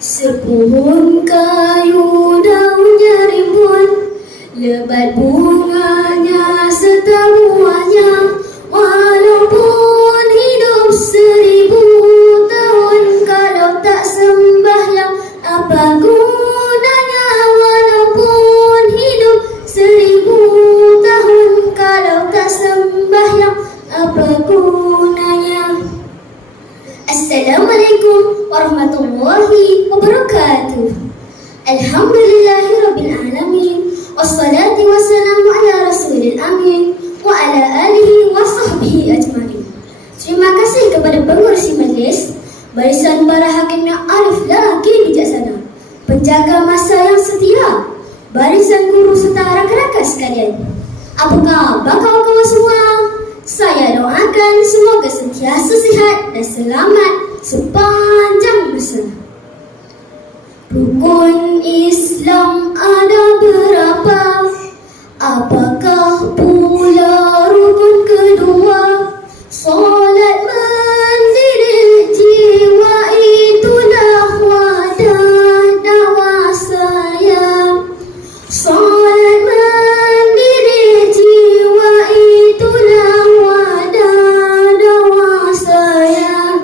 Sepuhun kayu daunnya rimbun, lebat bunganya serta buahnya. Walaupun hidup 1000 tahun, kalau tak sembahyang apa gunanya? Walaupun hidup 1000 tahun, kalau tak sembahyang apa gunanya? Assalamualaikum warahmatullahi wabarakatuh. Alhamdulillahirabbil alamin, wassalatu wassalamu ala rasulil amin wa ala alihi wa sahbihi ajma'in. Terima kasih kepada pengurusi majlis, barisan para hakim yang arif lagi bijaksana, penjaga masa yang setia, barisan guru serta rakan-rakan sekalian. Apa khabar kawan-kawan semua? Saya doakan semoga sentiasa sihat dan selamat sepanjang masa. Rukun Islam ada berapa? Apakah pula rukun kedua? Solat mendidik jiwa, itulah wadah dakwah saya. Solat mendidik jiwa, itulah wadah dakwah saya.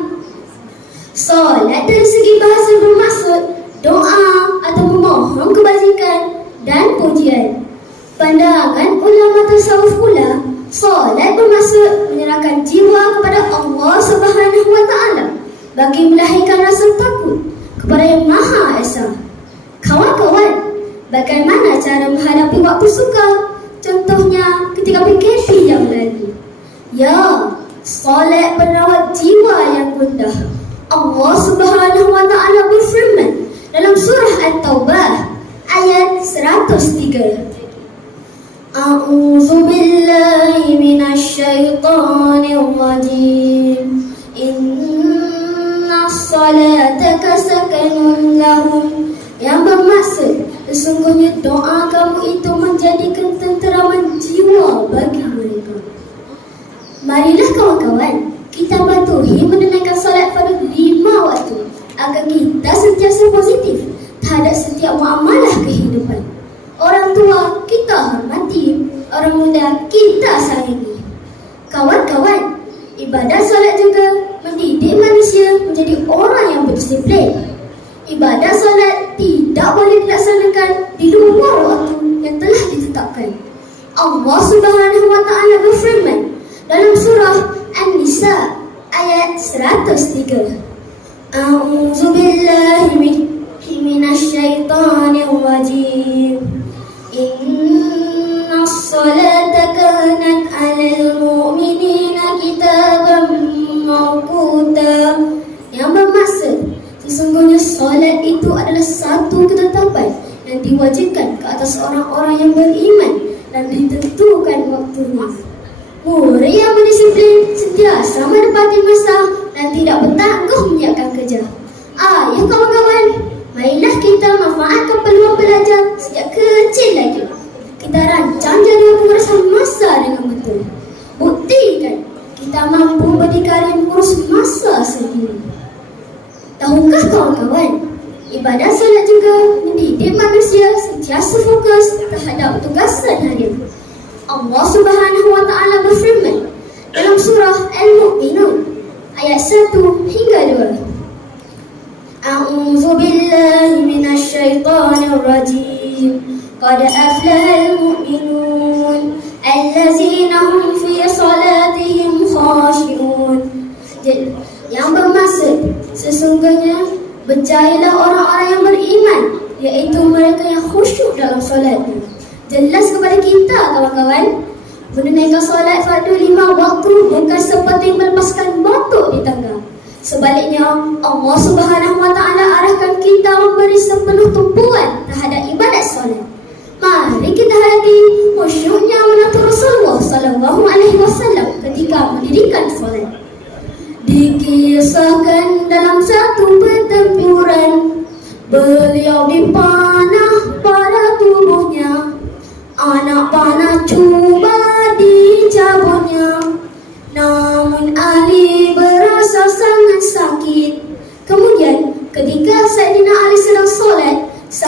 Solat dari segi bahasa bermaksud doa atau memohon kebajikan dan pujian. Pandangan ulama tasawuf pula, solat bermaksud menyerahkan jiwa kepada Allah Subhanahu wa Ta'ala bagi melahirkan rasa takut kepada Yang Maha Esa. Kawan-kawan, bagaimana cara menghadapi waktu sukar? Contohnya ketika PKP yang lalu. Ya, solat merawat jiwa yang gundah. Allah Subhanahu wa Ta'ala berfirman dalam surah At-Taubah ayat 103. A'udzu billahi minasyaitonir rajim. Innas salata sakanun lahum. Yang bermaksud sesungguhnya doa kamu itu menjadikan tenteraman jiwa bagi mereka. Marilah kawan-kawan, kita patuhi menunaikan solat pada 5 waktu agar kita sentiasa positif terhadap setiap muamalah kehidupan. Orang tua kita hormati, orang muda kita sayangi. Kawan-kawan, ibadah solat juga mendidik manusia menjadi orang yang berdisiplin. Ibadah solat tidak boleh dilaksanakan di luar waktu yang telah ditetapkan. Allah Subhanahu wa Ta'ala berfirman dalam surah An-Nisa ayat 103. A'udzu billahi minasyaitonir rajim. Innas salata kanat 'alal mu'minina kitaban mawquta. Yang bermaksud sesungguhnya solat itu adalah satu ketetapan yang diwajibkan ke atas orang-orang yang beriman dan ditentukan waktunya. Murid yang berdisiplin sentiasa menepati masa dan tidak bertangguh menyiapkan kerja. Ya kawan-kawan, marilah kita manfaatkan peluang belajar sejak kecil lagi. Kita rancang jadual pengurasan masa dengan betul. Buktikan kita mampu berdikari mengurus masa sendiri. Tahukah kawan-kawan, ibadah solat juga mendidik manusia sentiasa fokus terhadap tugasan harian. Allah Subhanahu wa Ta'ala berfirman dalam surah Al-Mu'minun ayat 1 hingga 2. A'udzu billahi minasyaitonir rajim. Qad aflahal mu'minun allazina hum fi salatihim khashi'un. Yang bermaksud sesungguhnya berjayalah orang-orang yang beriman, yaitu mereka yang khusyuk dalam solatnya. Jelas kepada kita kawan-kawan, menunaikan solat fardu 5 waktu bukan seperti melepaskan batuk di tangga. Sebaliknya, Allah Subhanahu wa Ta'ala arahkan kita memberi sepenuh tumpuan terhadap ibadat solat. Mari kita hayati khusyuknya menantu Rasulullah sallallahu alaihi wasallam ketika mendirikan solat. Dikisahkan dalam satu pertempuran, beliau dipanah pada tubuhnya. Anak panah cuba dicabutnya, namun Ali berasa sangat sakit. Kemudian ketika Sayyidina Ali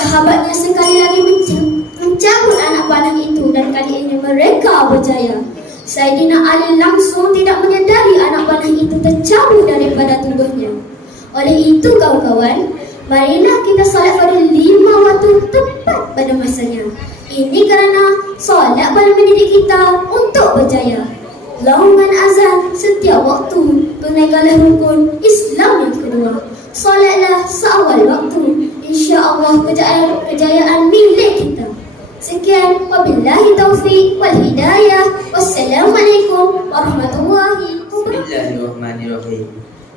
Sahabatnya sekali lagi mencabut anak panah itu dan kali ini mereka berjaya. Saidina Ali langsung tidak menyadari anak panah itu tercabut daripada tubuhnya. Oleh itu kawan-kawan, marilah kita salat pada 5 waktu tepat pada masanya. Ini kerana solat boleh mendidik kita untuk berjaya. Laungan azan setiap waktu, tunaikanlah rukun Islam yang kedua. Solatlah seawal waktu. InsyaAllah kejayaan milik kita. Sekian, wabillahi taufiq wal hidayah. Wassalamualaikum warahmatullahi wabarakatuh. Bismillahirrahmanirrahim.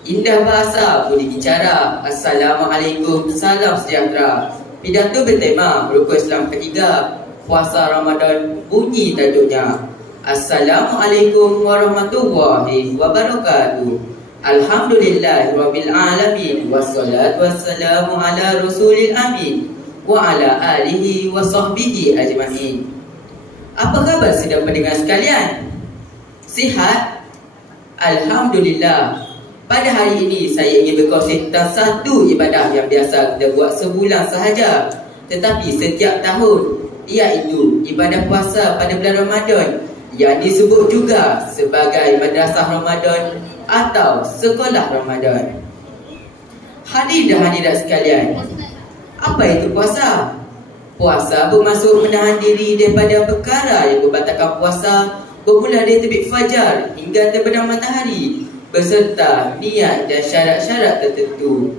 Indah bahasa budi bicara. Assalamualaikum, salam sejahtera. Pidato bertema rukun Islam ketiga, puasa Ramadan, bunyi tajuknya. Assalamualaikum warahmatullahi wabarakatuh. Alhamdulillahirabbil alamin, wassalatu wassalamu ala rasulil amin wa ala alihi wa sahbihi ajma'in. Apa khabar sidang pendengar sekalian? Sihat? Alhamdulillah. Pada hari ini saya ingin berkongsi tentang satu ibadah yang biasa kita buat sebulan sahaja, tetapi setiap tahun, iaitu ibadah puasa pada bulan Ramadan, yang disebut juga sebagai Madrasah Ramadan atau Sekolah Ramadan. Hadir dan hadirat sekalian, apa itu puasa? Puasa bermaksud menahan diri daripada perkara yang membatalkan puasa bermula dari terbit fajar hingga terbenam matahari, beserta niat dan syarat-syarat tertentu.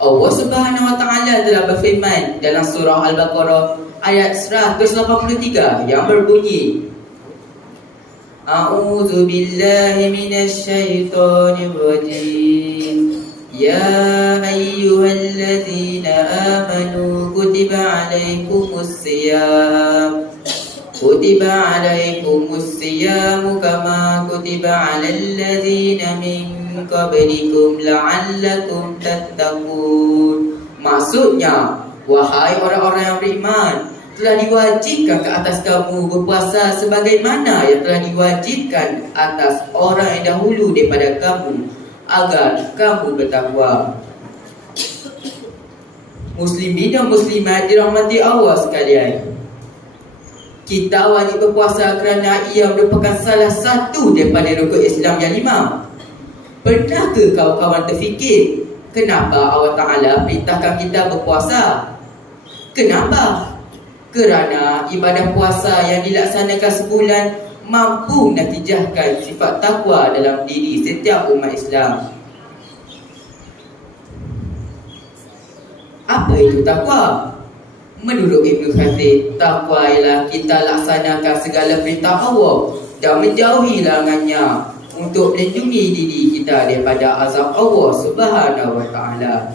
Allah Subhanahu wa taala telah berfirman dalam surah Al-Baqarah ayat 183 yang berbunyi, A'udzu billahi minasy syaithanir rajim. Ya ayyuhalladzina amanu kutiba alaikumus siyam. Kutiba alaikumus siyam kama kutiba alal ladzina min qablikum la'allakum tattaqun. Maksudnya, wahai orang-orang yang beriman, telah diwajibkan ke atas kamu berpuasa sebagaimana yang telah diwajibkan atas orang yang dahulu daripada kamu, agar kamu bertakwa. Muslimin dan muslimat dirahmati Allah sekalian, kita wajib berpuasa kerana ia merupakan salah satu daripada rukun Islam yang 5. Pernah ke kawan-kawan terfikir kenapa Allah Ta'ala perintahkan kita berpuasa? Kenapa? Kerana ibadah puasa yang dilaksanakan sebulan mampu menatijahkan sifat takwa dalam diri setiap umat Islam. Apa itu takwa? Menurut Ibn Katsir, takwa ialah kita laksanakan segala perintah Allah dan menjauhi larangannya untuk melindungi diri kita daripada azab Allah Subhanahu wa taala.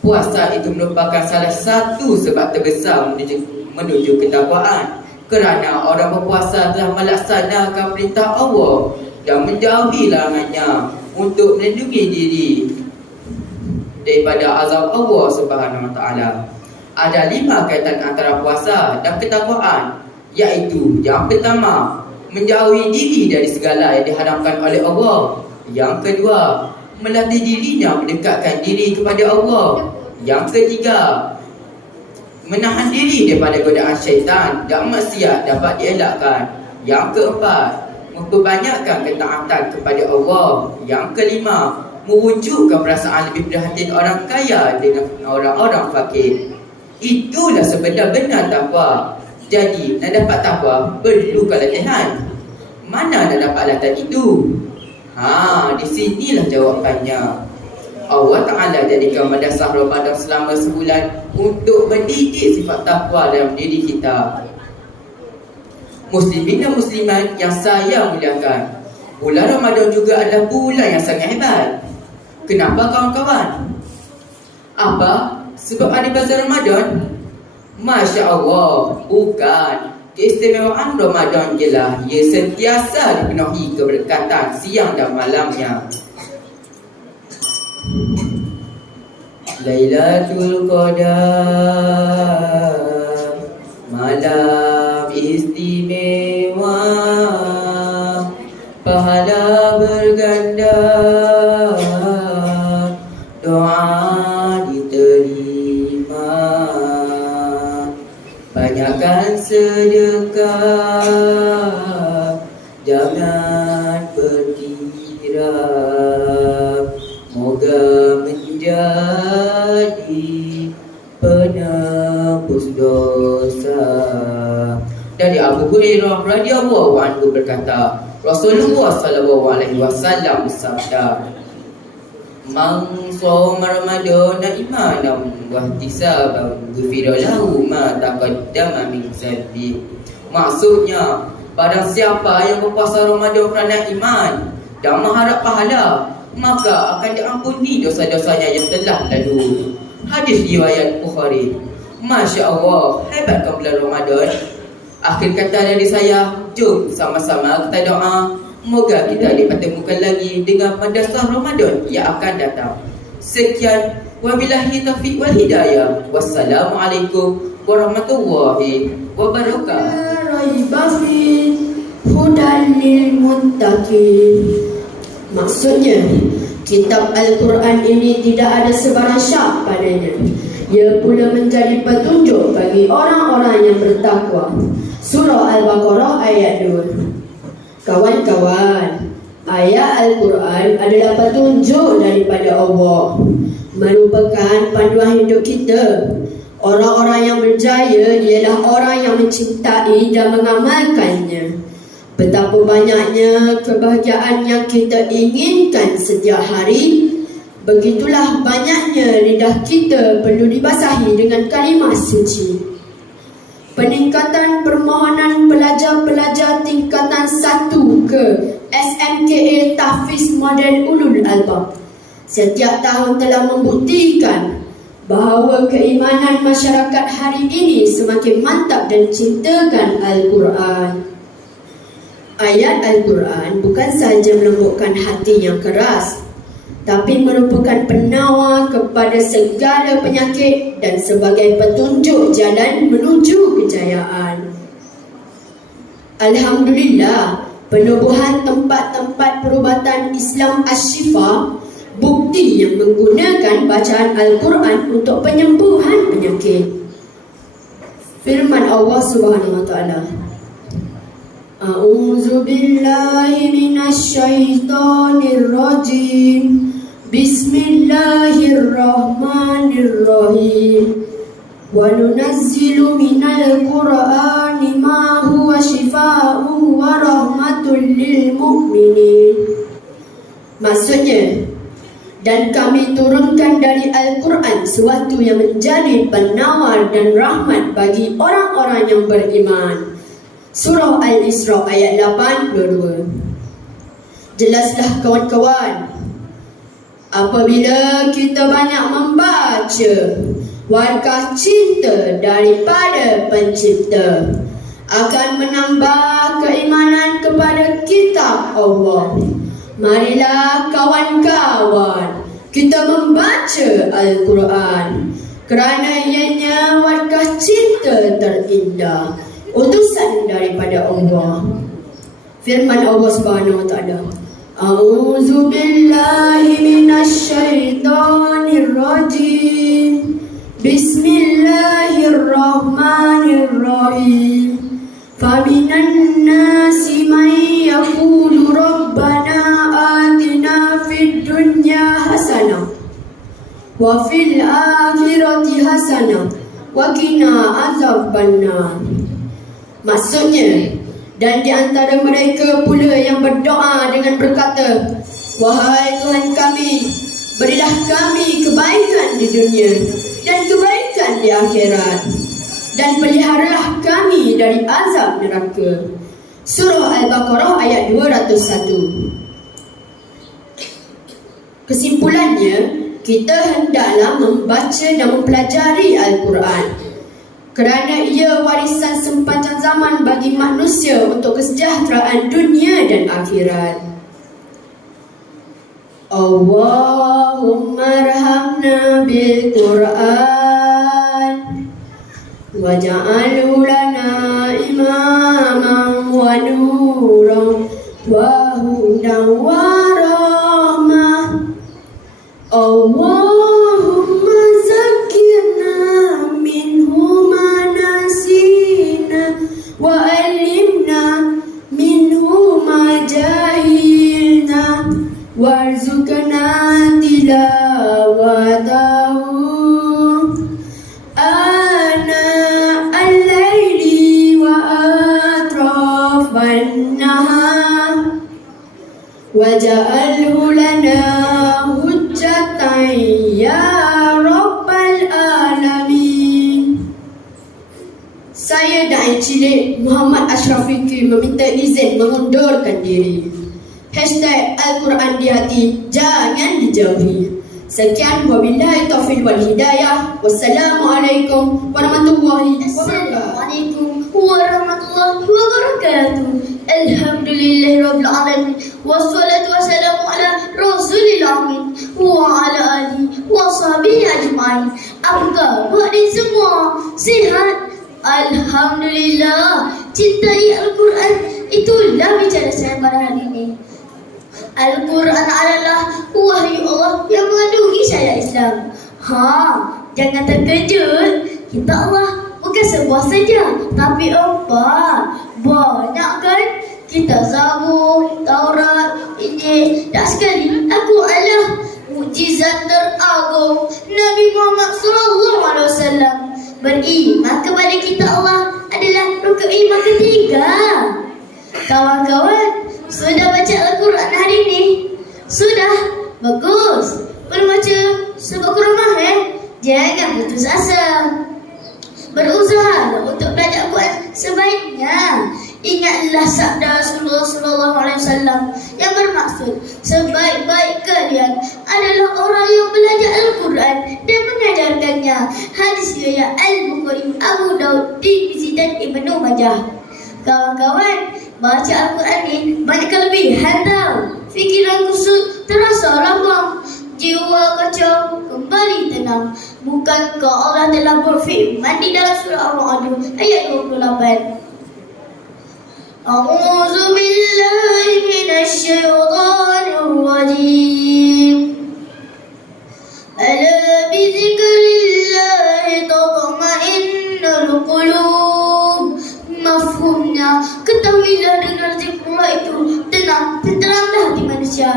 Puasa itu merupakan salah satu sebab terbesar menuju ketakwaan, kerana orang berpuasa telah melaksanakan perintah Allah dan menjauhi larangannya untuk melindungi diri daripada azab Allah Subhanahu wa taala. Ada 5 kaitan antara puasa dan ketakwaan, iaitu yang pertama, menjauhi diri dari segala yang diharamkan oleh Allah. Yang kedua, melatih dirinya mendekatkan diri kepada Allah. Yang ketiga, menahan diri daripada godaan syaitan dan maksiat dapat dielakkan. Yang keempat, memperbanyakkan ketaatan kepada Allah. Yang kelima, mewujudkan perasaan lebih perhatian orang kaya dengan orang-orang fakir. Itulah sebenar-benar takwa. Jadi, nak dapat takwa perlu latihan. Mana nak dapat latihan itu? Di sinilah jawapannya. Allah Ta'ala jadikan Madrasah Ramadan selama sebulan untuk mendidik sifat takwa dalam diri kita. Muslimin dan muslimat yang saya muliakan, bulan Ramadan juga adalah bulan yang sangat hebat. Kenapa kawan-kawan? Apa? Sebab ada bazar Ramadan? Masya Allah, bukan. Keistimewaan Ramadan ialah ia sentiasa dipenuhi keberkatan siang dan malamnya. Lailatul Qadar, malam istimewa, pahala berganda, doa diterima. banyakkan sedekah, jangan berkira, moga menjadi penebus dosa. Dari Abu Hurairah radhiyallahu anhu berkata, Rasulullah sallallahu alaihi wasallam bersabda, "Man shoma Ramadan imanan wa ihtisaban ghufira lahu ma taqaddama min dhanbi." Maksudnya, barang siapa yang berpuasa Ramadan kerana iman dan mengharap pahala, maka akan diampuni dosa-dosanya yang telah lalu. Hadis riwayat Bukhari. Masya Allah, hebatkan bulan Ramadan. Akhir kata dari saya, jom sama-sama kita doa, moga kita dipertemukan lagi dengan madrasah Ramadan yang akan datang. Sekian, wabillahi taufiq wal hidayah. Wassalamualaikum warahmatullahi wabarakatuh. Hudan lil muttaqin. Maksudnya, kitab Al-Quran ini tidak ada sebarang syak padanya. Ia pula menjadi petunjuk bagi orang-orang yang bertakwa. Surah Al-Baqarah ayat 2. Kawan-kawan, ayat Al-Quran adalah petunjuk daripada Allah, merupakan panduan hidup kita. Orang-orang yang berjaya ialah orang yang mencintai dan mengamalkannya. Betapa banyaknya kebahagiaan yang kita inginkan setiap hari, begitulah banyaknya lidah kita perlu dibasahi dengan kalimah suci. Peningkatan permohonan pelajar-pelajar tingkatan 1 ke SMKA Tahfiz Model Ulul Albab setiap tahun telah membuktikan bahawa keimanan masyarakat hari ini semakin mantap dan cintakan Al-Quran. Ayat Al-Quran bukan sahaja melembutkan hati yang keras, tapi merupakan penawar kepada segala penyakit dan sebagai petunjuk jalan menuju kejayaan. Alhamdulillah, penubuhan tempat-tempat perubatan Islam Asy-Syifa bukti yang menggunakan bacaan Al-Quran untuk penyembuhan penyakit. Firman Allah Subhanahu wa taala, A'udzu billahi minasy syaithanir rajim. Bismillahirrahmanirrahim. Wa nunazzilu minal Qur'ani ma huwa syifaa'un wa rahmatul lil mu'minin. Maksudnya, dan kami turunkan dari Al-Quran sesuatu yang menjadi penawar dan rahmat bagi orang-orang yang beriman. Surah Al-Isra ayat 8-22. Jelaslah kawan-kawan, apabila kita banyak membaca warkah cinta daripada pencipta, akan menambah keimanan kepada kitab Allah. Marilah kawan-kawan, kita membaca Al-Quran kerana ianya warkah cinta terindah, utusan daripada Allah. Firman Allah Subhanahu wa taala, A'udzu billahi minasy syaithanir rajim. Bismillahirrahmanirrahim. Faminan nasi may yaqulu rabbana atina fid dunya hasanah wa fil akhirati hasanah wa qina azabannar. Maksudnya, dan di antara mereka pula yang berdoa dengan berkata, wahai Tuhan kami, berilah kami kebaikan di dunia dan kebaikan di akhirat, dan peliharalah kami dari azab neraka. Surah Al-Baqarah ayat 201. Kesimpulannya, kita hendaklah membaca dan mempelajari Al-Quran kerana ia warisan sepanjang zaman bagi manusia untuk kesejahteraan dunia dan akhirat. Allahumma arhamna bil Quran waj'alhu lana imaman wa nuran wa hudan wa rahmah. Allahumma zakkirna minhu ma nasina tilawatahu ana al-laili wa atrafan nahar waj'alhu lana hujjatan ya rabbal alamin. Saya Dai Cilik Muhammad Ashraf Fikri meminta izin mengundurkan diri. #Al-Quran di hati jangan dijauhi. Sekian, wabillahi taufiq wal hidayah. Wassalamualaikum warahmatullahi wabarakatuh. Assalamualaikum warahmatullahi wabarakatuh. Alhamdulillahirabbil alamin. Wassalatu wassalamu ala rasulil amin wa ala alihi wa sahbihi ajma'in. Apa khabar semua? Sihat? Alhamdulillah. Cintai Al-Quran, itulah bicara saya pada hari ini. Al-Quran adalah wahyu Allah yang mengandungi syariat Islam. Jangan terkejut. Kita Allah bukan sebuah saja, tapi empat. Banyak kan? Kita Zabur, Taurat, Injil, dan sekali Al-Quran, mukjizat teragung Nabi Muhammad SAW. Beriman kepada kita Allah adalah rukun iman ketiga. Kawan-kawan, sudah baca Al-Quran hari ini? Sudah? Bagus. Berbaca sebab ke rumah Jangan putus asa. Berusaha untuk belajar Al-Quran sebaiknya. Ingatlah sabda Rasulullah SAW yang bermaksud sebaik-baik kalian adalah orang yang belajar Al-Quran dan mengajarkannya. Hadis riwayat Al-Bukhari, Abu Daud, Tirmizi dan Ibnu Majah. Kawan-kawan, baca Al-Quran ini banyak kelebihan tau. Fikiran kusut terasa lapang, jiwa kacau kembali tenang. Bukankah Allah telah berfirman di dalam surah Al-Ra'd ayat 28? A'udzu billahi minasy syaithanir rajim. Ala bi dzikrillahi tatma'innul qulub. Mafhumnya, ketahuilah dengan zikrullah itu tenang, tenteramlah hati manusia.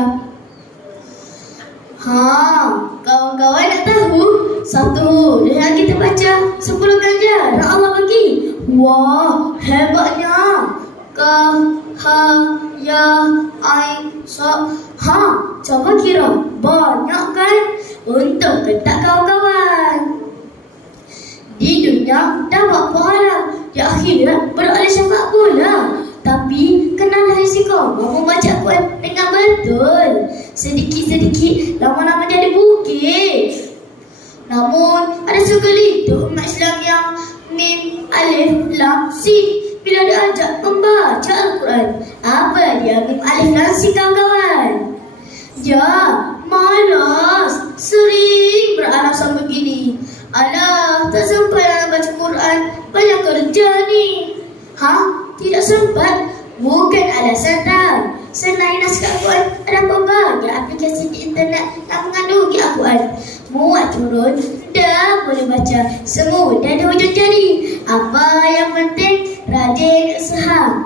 Kawan-kawan nak tahu? Satu, yang kita baca 10 ganjaran Allah bagi. Wah, hebatnya. Kaf, ha, ya, ain, sa. Coba kira, banyak kan? Untuk ketak kawan-kawan. Di dunia dapat pahala, di akhirat beroleh syafaat pula. Tapi kenalah risiko membaca Quran dengan betul. Sedikit-sedikit lama-lama jadi bukit. Namun ada segelintir umat Islam yang mim, alif, lam, sin bila diajak membaca Al-Quran. Apa dia mim, alif, lam, sin kawan-kawan? Ya, malas, sering beralasan begini. Alah, tak sempat nak baca Quran, banyak kerja ni. Tidak sempat? Bukan alasan tak. Selain naskah Quran, ada pelbagai aplikasi di internet yang mengandungi Al-Quran. Muat turun, dah boleh baca. Semua dah ada hujung jari. Apa yang penting, rajin usaha.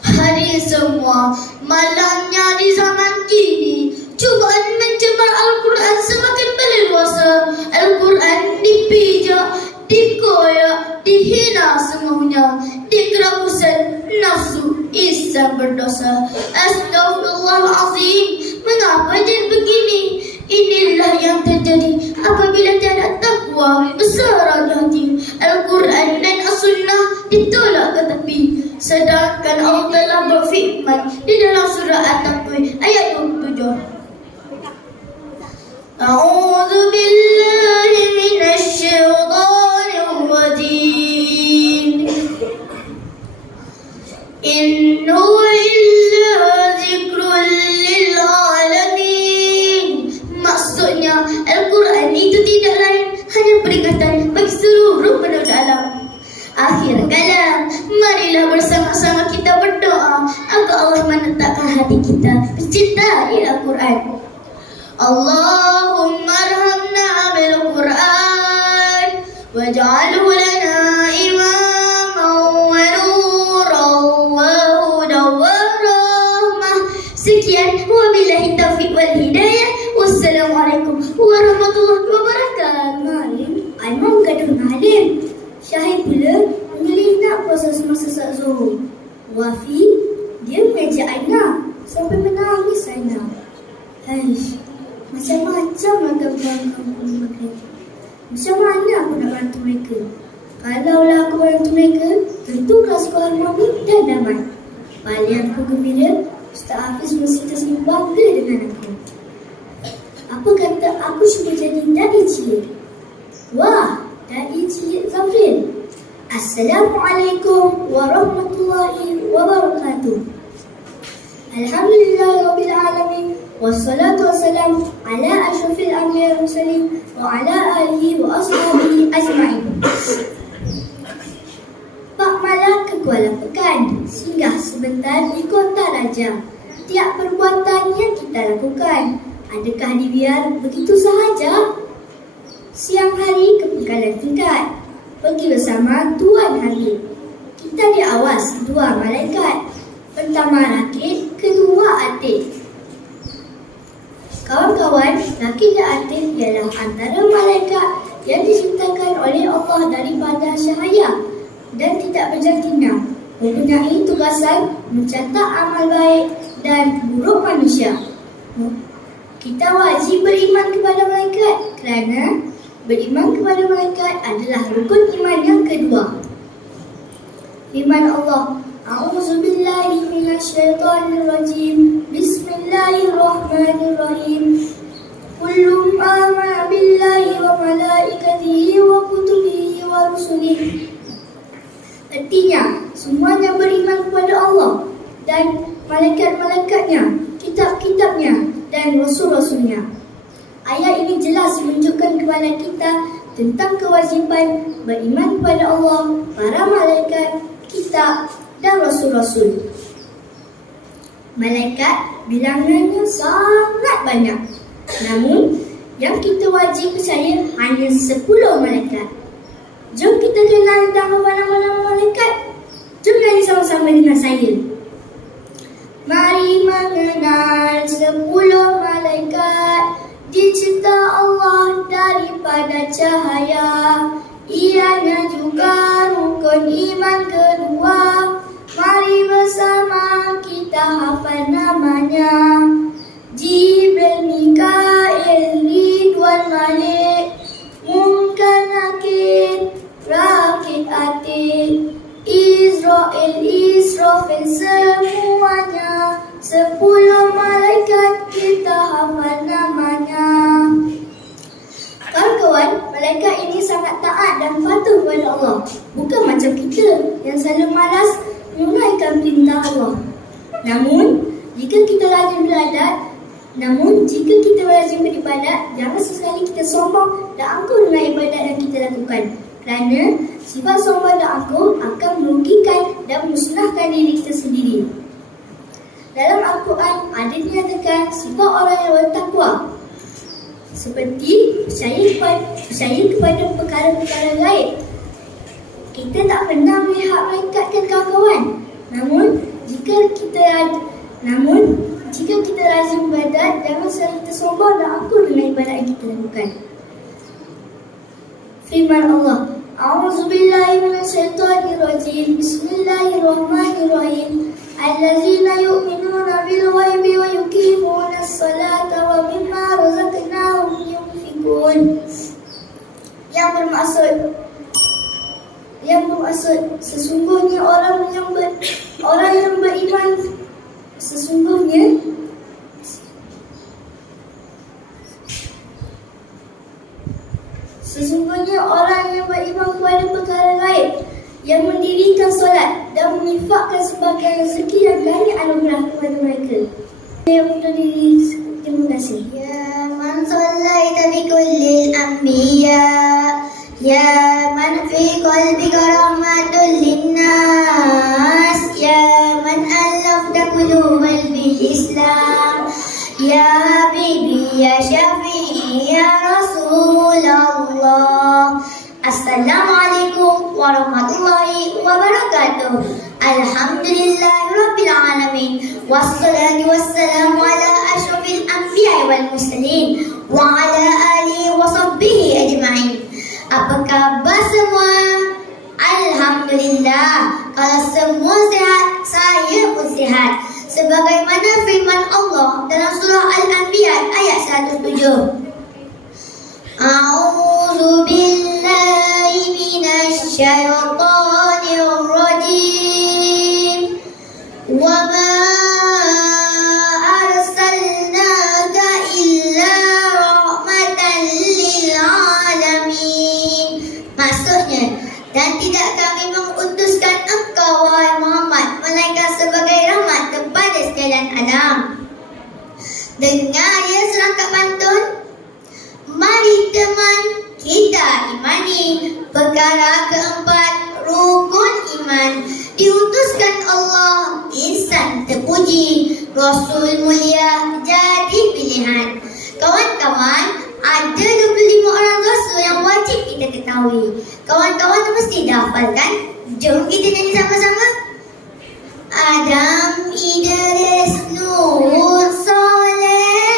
Hari semua, malangnya di zaman kini, cubaan mencemar Al-Quran semakin berleluasa. Al-Quran dipijak, dikoyak, dihina semuanya, dikerabusan nafsu Islam berdosa. Astaghfirullahalazim. Mengapa jadi begini? Inilah yang terjadi apabila tiada takwa besar di hati. Al-Quran dan As-Sunnah ditolak ke tepi. Sedangkan Allah telah berfirman di dalam surah At-Takwir ayat 27. A'udzu billahi minasy syaithanir rajim. Innahu illa dzikrun lil alamin. Maksudnya Al-Quran itu tidak lain hanya peringatan bagi seluruh penduduk alam. Akhir kalam, marilah bersama-sama kita berdoa agar Allah menetapkan hati kita mencintai Al-Quran. Allahumma arhamna bil Quran waj'alhu lana imaman wa nuran wa hudan wa rahmah. Sekian, wabillahi taufiq wal hidayah. Wassalamualaikum Syahid pula menyelinap puasa semasa saat Zuhur. Wafi, dia mengajak Aina sampai menangis Aina. Haish, macam-macam akan berangkat mereka. Macam mana aku nak bantu mereka? Kalaulah aku bantu mereka, tentu kelasku harmoni dan damai. Paling aku gembira, Ustaz Hafiz mesti tersenyum bangga dengan aku. Apa kata aku cuba jadi dai cilik? Wah, dai cilik Zafrin. Assalamualaikum warahmatullahi wabarakatuh. Alhamdulillahirabbil alamin. Wassalatu wassalamu ala asyrafil anbiya'i wal mursalin wa ala alihi wa ashabihi ajma'in. Pak Malaka Kuala Pekan singgah sebentar di Kota Raja. Tiap perbuatan yang kita lakukan, adakah dibiar begitu sahaja? Siang hari ke pengkalan tingkat, pergi bersama Tuan Habib. Kita diawas dua malaikat. Pertama Rakib, kedua Atik. Kawan-kawan, Rakib dan Atik ialah antara malaikat yang diciptakan oleh Allah daripada cahaya dan tidak berjantina, mempunyai tugasan mencatat amal baik dan buruk manusia. Kita wajib beriman kepada malaikat kerana beriman kepada malaikat adalah rukun iman yang kedua. Firman Allah, A'udzubillahi minasyaitonirrajim. Bismillahirrahmanirrahim. Kullum amana billahi wa malaikatihi wa kutubihi wa rusulihi. Artinya, semuanya beriman kepada Allah dan malaikat-malaikatnya, kitab-kitabnya dan rasul-rasulnya. Ayat ini jelas menunjukkan kepada kita tentang kewajiban beriman kepada Allah, para malaikat, kitab dan rasul-rasul. Malaikat bilangannya sangat banyak. Namun, yang kita wajib percaya hanya 10 malaikat. Jom kita kenal tentang nama-nama malaikat. Jom nyanyi sama-sama dengan saya. Mari mengenal 10 malaikat dicipta Allah daripada cahaya. Ianya juga rukun iman kedua. Mari bersama kita hafal namanya. Jibril, Mikail, Ridwan, Malik, Munkar, Nakir, Rakib, Atik, Israel, Israfil, semuanya 10 malaikat kita hafal namanya. Kawan-kawan, malaikat ini sangat taat dan patuh kepada Allah. Bukan macam kita yang selalu malas menunaikan perintah Allah. Namun, jika kita rajin beribadat, jangan sesekali kita sombong dan angkuh dengan ibadat yang kita lakukan. Kerana sifat sombong dan angkuh akan merugikan dan memusnahkan diri kita sendiri. Dalam Al-Quran ada dinyatakan sifat orang yang bertakwa, seperti percaya kepada perkara-perkara gaib. Kita tak pernah melihat malaikat kan kawan-kawan. Namun jika kita rajin ibadat, jangan selalu kita sombong dan angkuh dengan ibadat yang kita lakukan. Firman Allah, A'udzubillahi minasyaitonirrajim. Bismillahirrahmanirrahim. Allazina yu'minuna bil ghaibi wa yuqimuna as-salata wa mimma razaqnahum yunfiqun. Yang bermaksud sesungguhnya orang yang beriman Sesungguhnya orang yang beriman kepada perkara gaib, yang mendirikan solat dan menginfakkan sebagian rezeki yang kami anugerah kepada mereka. Yang mudah diri, terima kasih. Ya man sallaita bi kullil anbiya, ya man fi qalbika rahmatul linnas, ya man allafta qulubal bil Islam, ya habibi ya syafi'i ya Rasulullah. Assalamualaikum warahmatullahi wabarakatuh. Alhamdulillahirabbil alamin. Wassalatu wassalamu ala asyrafil anbiya'i wal mursalin wa ala alihi wa sahbihi ajma'in. Apa khabar semua? Alhamdulillah. Kalau semua sehat, saya pun sehat. Sebagaimana firman Allah dalam surah Al-Anbiya ayat 107. A'udzu billahi minasy syaithanir rajim. Wa ma arsalnaka illa rahmatan lil alamin. Maksudnya, dan tidak kami mengutuskan engkau wahai Muhammad melainkan sebagai rahmat kepada sekalian alam. Dengar ya serangkap pantun. Mari teman kita imani perkara keempat rukun iman. Diutuskan Allah insan terpuji, Rasul mulia jadi pilihan. Kawan-kawan, ada 25 orang Rasul yang wajib kita ketahui. Kawan-kawan mesti dah hafal kan? Jom kita nyanyi sama-sama. Adam, Idris, Nuh, Saleh,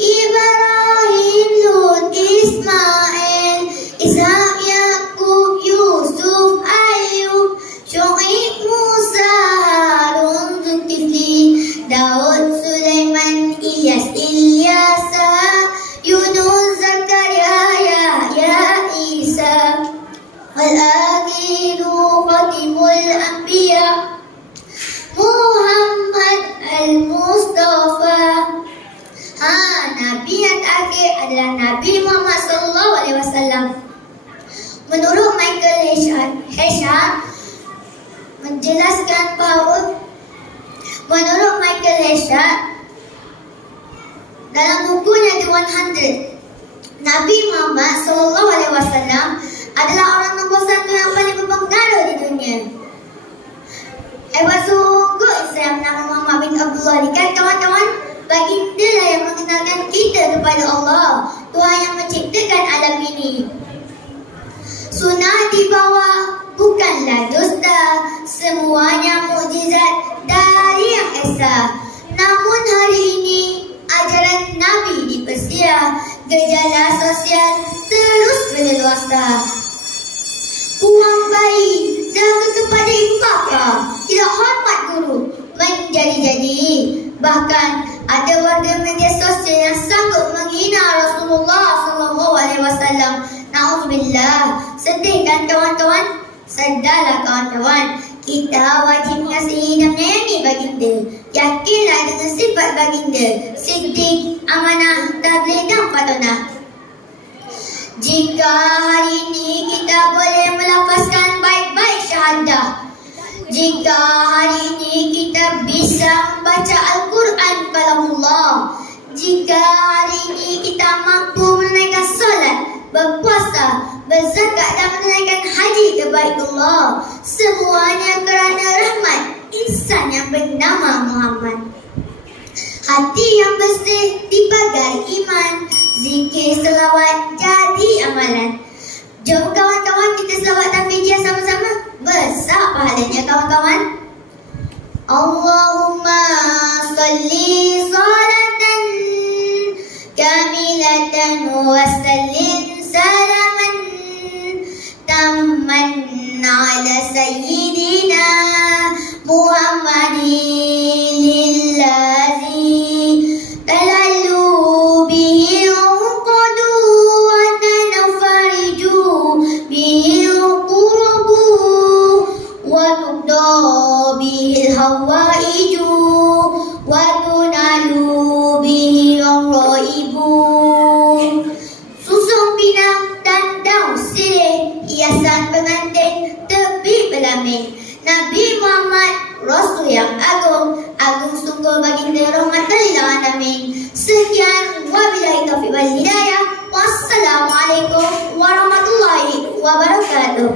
Ibrahim, Lut, Ismail, Ishak, Yakub, Yusuf, Ayub, Syuaib, Musa, Harun, Zulkifli, Daud, Sulaiman, Ilyas, Ilyasa, Yunus, Zakaria, Yahya, Isa, Al-Akhiru, Khatimul Anbiya, Muhammad Al-Mustafa. Nabi yang terakhir adalah Nabi Muhammad SAW. Menurut Michael Heshad menjelaskan bahawa menurut Michael Heshad dalam bukunya The 100, Nabi Muhammad SAW adalah orang nombor 1 yang paling berpengaruh di dunia. Hebat sungguh Islam nama Muhammad bin Abdullah ni kan kawan-kawan. Baginda lah yang mengenalkan kita kepada Allah, Tuhan yang menciptakan alam ini. Sunnah di bawah bukanlah dusta, semuanya mukjizat dari Yang Esa. Namun hari ini ajaran Nabi dipersia, gejala sosial terus berleluasa. Buang bayi dan kepada ibu bapa, tidak hormat guru, menjadi-jadi. Bahkan ada warga media sosial yang sanggup menghina Rasulullah SAW. Nauzubillah. Sedih kan kawan-kawan? Sedarlah kawan-kawan, kita wajib mengasihi dan menyayangi baginda. Yakinlah dengan sifat baginda, siddiq, amanah, tabligh dan fatonah. Jika hari ini kita boleh melafazkan baik-baik syahadah, jika hari ini kita bisa membaca Al-Quran kalamullah, jika hari ini kita mampu menunaikan solat, berpuasa, berzakat dan menunaikan haji ke Baitullah, semuanya kerana rahmat insan yang bernama Muhammad. Hati yang bersih dibagai iman, zikir selawat jadi amalan. Jom kawan-kawan kita selawat tafijiyah sama-sama. Besar pahalanya kawan-kawan. Allahumma salli salatan kamilatan wa sallim salaman tamman ala sayyidina Muhammadin lillazi talalu bihi uqadu wa tanfariju bihi qurbu wa tuqda bihi hawaiju wa tunalu bihi raibu. Susun pinang dan daun sirih, hiasan pengantin tepi belamin. Nabi Muhammad Rasul yang agung, agung sungguh baginda rahmatan lil alamin. Sekian, wabillahi taufiq wal hidayah. Wassalamualaikum warahmatullahi wabarakatuh.